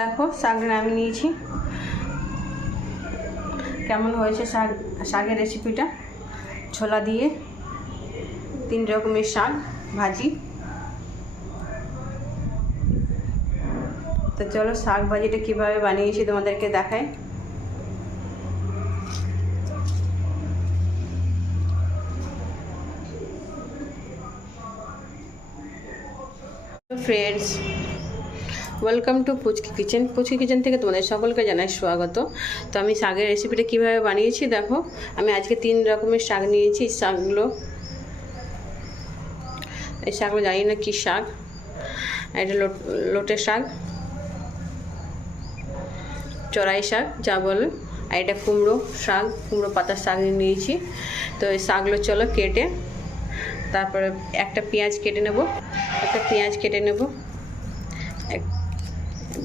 দেখো শাকটা নামিয়ে নিয়েছি। কেমন হয়েছে শাকের রেসিপিটা? ছোলা দিয়ে 3 রকমের শাক ভাজি। তো চলো শাক ভাজিটা কীভাবে বানিয়েছি তোমাদেরকে দেখাই। ফ্রেন্ডস, ওয়েলকাম টু পুচকি কিচেন থেকে তোমাদের সকলকে জানাই স্বাগত। তো আমি শাকের রেসিপিটা কীভাবে বানিয়েছি দেখো। আমি আজকে 3 রকমের শাক নিয়েছি। এই শাকগুলো জানি না কী শাক। এটা লোটে শাক, চড়াই শাক যা বলে, আর এটা কুমড়ো পাতার শাক নিয়েছি। তো এই শাকগুলো চলো কেটে, তারপরে একটা পেঁয়াজ কেটে নেব।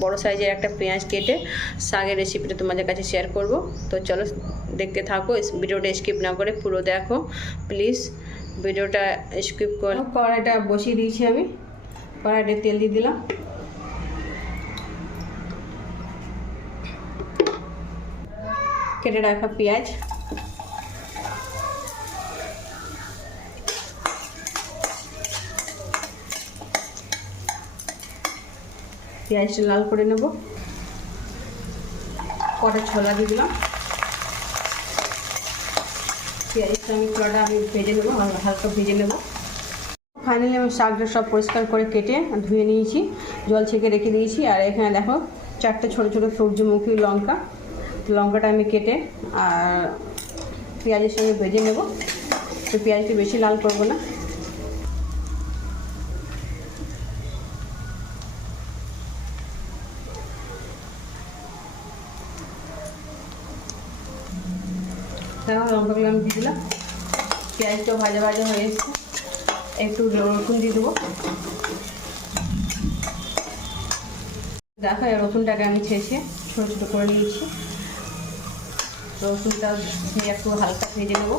বড় সাইজের একটা পেঁয়াজ কেটে শাকের রেসিপিটা তোমাদের কাছে শেয়ার করব। তো চলো দেখতে থাকো, ভিডিওটা স্কিপ না করে পুরো দেখো প্লিজ। ভিডিওটা স্কিপ করে কড়াইটা বসিয়ে দিয়েছি। আমি কড়াইতে তেল দিয়ে দিলাম। কেটে রাখা পেঁয়াজটা লাল করে নেব। কটা ছোলা দিয়ে দিলাম। পেঁয়াজটা আমি ভেজে নেবো, হালকা ভেজে নেব। ফাইনালি আমি শাকটা সব পরিষ্কার করে কেটে ধুয়ে নিয়েছি, জল ছেঁকে রেখে দিয়েছি। আর এখানে দেখো 4টে ছোটো ছোটো সূর্যমুখী লঙ্কাটা আমি কেটে আর পেঁয়াজের সঙ্গে ভেজে নেব। তো পেঁয়াজটা বেশি লাল করবো না। দেখো লঙ্কাগুলো আমি দিয়ে দিলাম। পেঁয়াজটাও ভাজা হয়ে এসছে। একটু রসুন দিয়ে দেবো। দেখো এই রসুনটাকে আমি ছেঁচে ছোটো ছোটো করে নিয়েছি। রসুনটা দিয়ে একটু হালকা ভেজে নেব।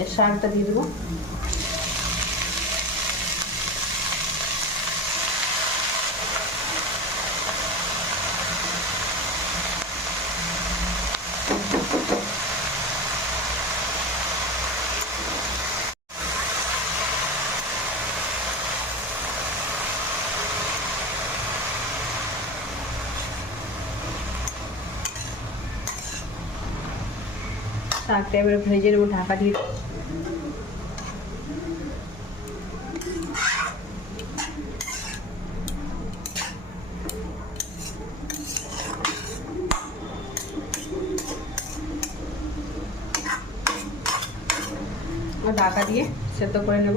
এর শাকটা দিয়ে দেবো। শাকটা এবারে ভেজে নেবো ঢাকা দিয়ে। ঢাকা দিয়ে সেদ্ধ করে নেব।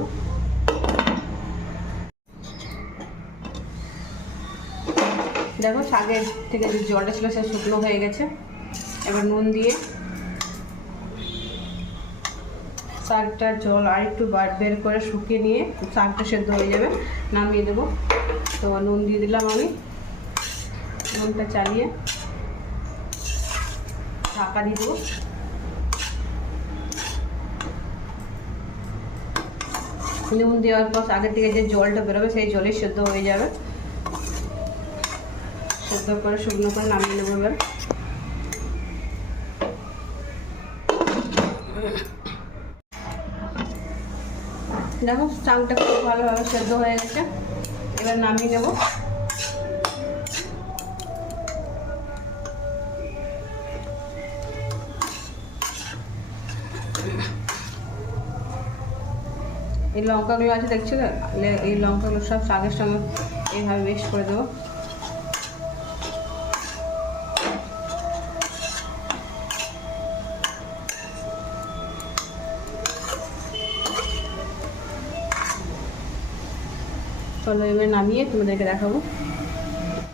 দেখো শাকের থেকে যে জলটা ছিল সে শুকনো হয়ে গেছে। এবার নুন দিয়ে শাকটার জল আর একটু বের করে শুকিয়ে নিয়ে শাকটা সেদ্ধ হয়ে যাবে, নামিয়ে দেবো। তো নুন দিয়ে দিলাম আমি। নুনটা চালিয়ে ঢাকা দিয়ে দেবো। নুন দেওয়ার পর আগের থেকে যে জলটা বেরোবে সেই জলে সেদ্ধ হয়ে যাবে। সেদ্ধ করে শুকনো করে নামিয়ে নেবো। এবার দেখো শাকটা খুব ভালোভাবে সেদ্ধ হয়ে গেছে। এবার নামিয়ে নেব। এই লঙ্কাগুলো আছে দেখছো তো, এই লঙ্কাগুলো সব শাকের সঙ্গে এইভাবে মিক্স করে দেবো। চলো এবার নামিয়ে তোমাদেরকে দেখাবো।